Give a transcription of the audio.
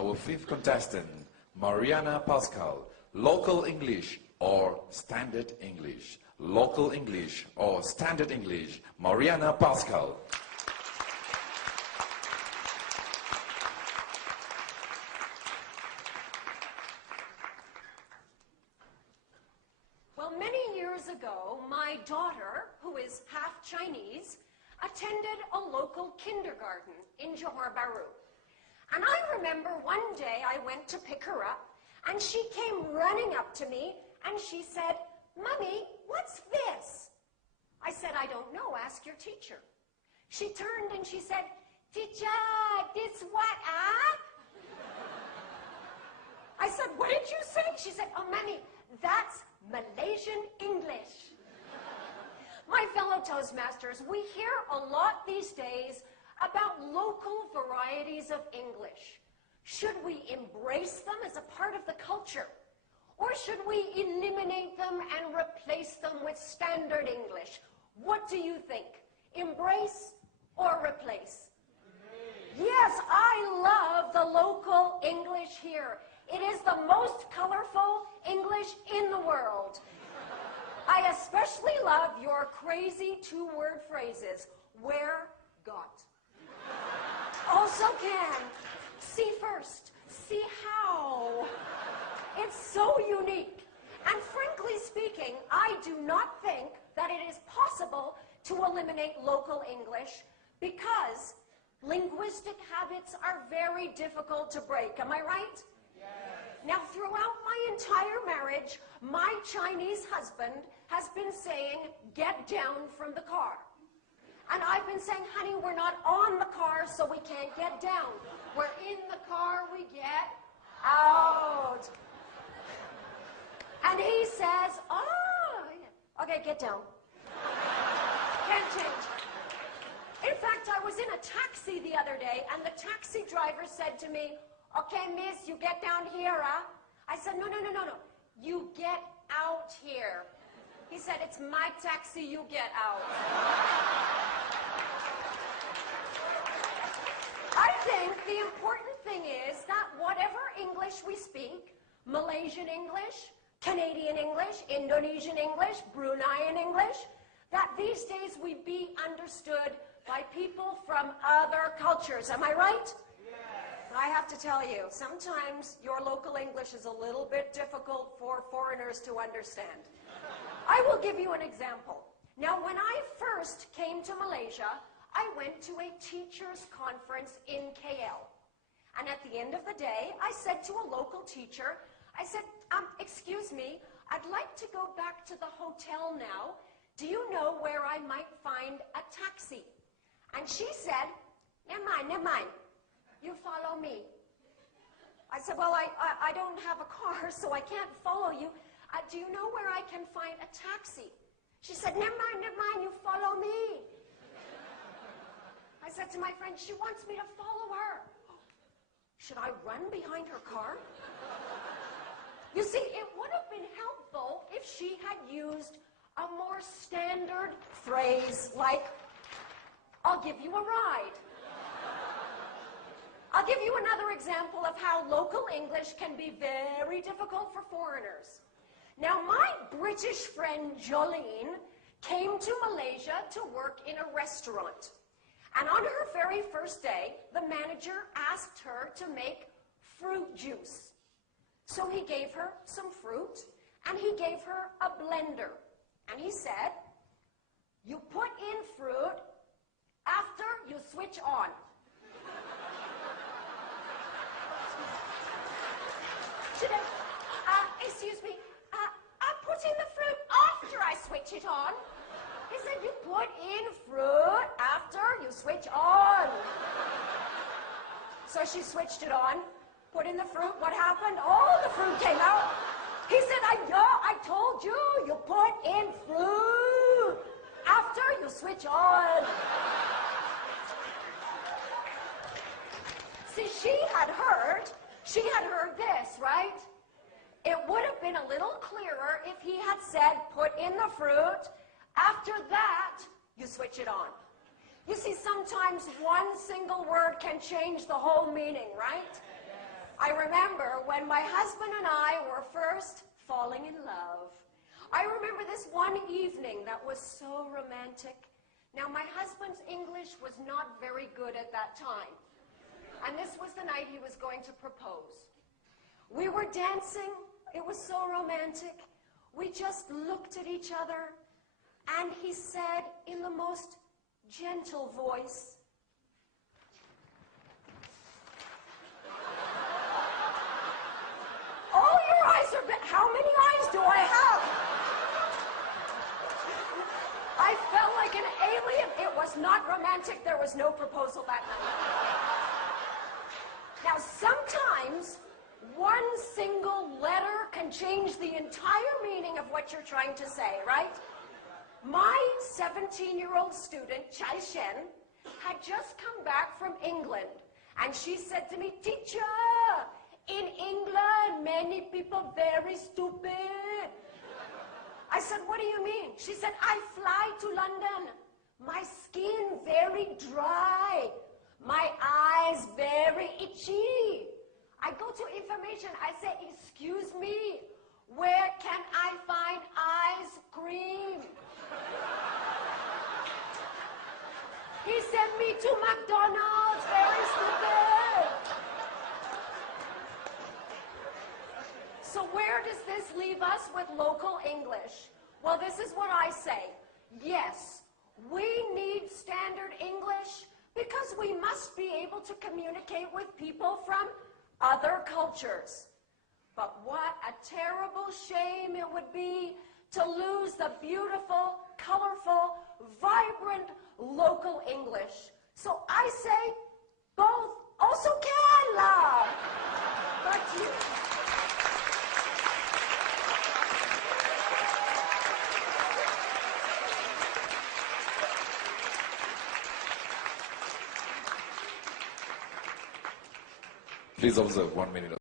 our fifth contestant, Mariana Pascal. Local English or Standard English? Local English or Standard English? Mariana Pascal. Well, many years ago, my daughter, who is half Chinese, attended a local kindergarten in Johor Bahru. And I remember one day I went to pick her up, and she came running up to me, and she said, "Mommy, what's this?" I said, "I don't know, ask your teacher." She turned and she said, "Teacher, this what, ah?" I said, "What did you say?" She said, "Oh, Mommy, that's Malaysian English." My fellow Toastmasters, we hear a lot these days about local varieties of English. Should we embrace them as a part of the culture? Or should we eliminate them and replace them with standard English? What do you think? Embrace or replace? Yes, I love the local English here. It is the most colorful English in the world. I especially love your crazy two-word phrases. Where, got. Also can. See first. See how. It's so unique. And frankly speaking, I do not think that it is possible to eliminate local English because linguistic habits are very difficult to break. Am I right? Yes. Now, throughout my entire marriage, my Chinese husband has been saying, "Get down from the car." And I've been saying, "Honey, we're not on the car, so we can't get down. We're in the car, we get out." And he says, "Oh, okay, get down." Can't change. In fact, I was in a taxi the other day, and the taxi driver said to me, "Okay, miss, you get down here, huh?" I said, No. You get out here." He said, "It's my taxi, you get out." I think the important thing is that whatever English we speak, Malaysian English, Canadian English, Indonesian English, Bruneian English, that these days we be understood by people from other cultures. Am I right? Yes. I have to tell you, sometimes your local English is a little bit difficult for foreigners to understand. I will give you an example. Now, when I first came to Malaysia, I went to a teachers' conference in KL. And at the end of the day, I said to a local teacher, I said, "Excuse me, I'd like to go back to the hotel now. Do you know where I might find a taxi?" And she said, never mind. You follow me." I said, "Well, I don't have a car, so I can't follow you. Do you know where I can find a taxi?" She said, never mind, you follow me." I said to my friend, "She wants me to follow her. Should I run behind her car?" You see, it would have been helpful if she had used a more standard phrase like, "I'll give you a ride." I'll give you another example of how local English can be very difficult for foreigners. Now, my British friend Jolene came to Malaysia to work in a restaurant. And on her very first day, the manager asked her to make fruit juice. So he gave her some fruit, and he gave her a blender. And he said, "You put in fruit after you switch on." Excuse me, I put in the fruit after I switch it on. He said, "You put in fruit after you switch on." So she switched it on, put in the fruit. What happened? All the fruit came out. He said, I told you, you put in fruit after you switch on." See, she had heard this, right? It would have been a little clearer if he had said, "Put in the fruit. After that, you switch it on." You see, sometimes one single word can change the whole meaning, right? I remember when my husband and I were first falling in love. I remember this one evening that was so romantic. Now, my husband's English was not very good at that time. And this was the night he was going to propose. We were dancing. It was so romantic. We just looked at each other. And he said in the most gentle voice, "All your eyes are big. How many eyes do I have?" I felt like an alien. It was not romantic. There was no proposal that night. Now, sometimes one single letter can change the entire meaning of what you're trying to say, right? My 17-year-old student, Chai Shen, had just come back from England. And she said to me, "Teacher, in England, many people very stupid." I said, "What do you mean?" She said, "I fly to London. My skin very dry. My eyes very itchy. I go to information. I say, 'Excuse me, where can I find ice cream?' He sent me to McDonald's. Very stupid." So where does this leave us with local English? Well, this is what I say. Yes, we need standard English because we must be able to communicate with people from other cultures. But what a terrible shame it would be to lose the beautiful, colorful, vibrant local English. So I say both also can, love. Back to you. Please observe 1 minute.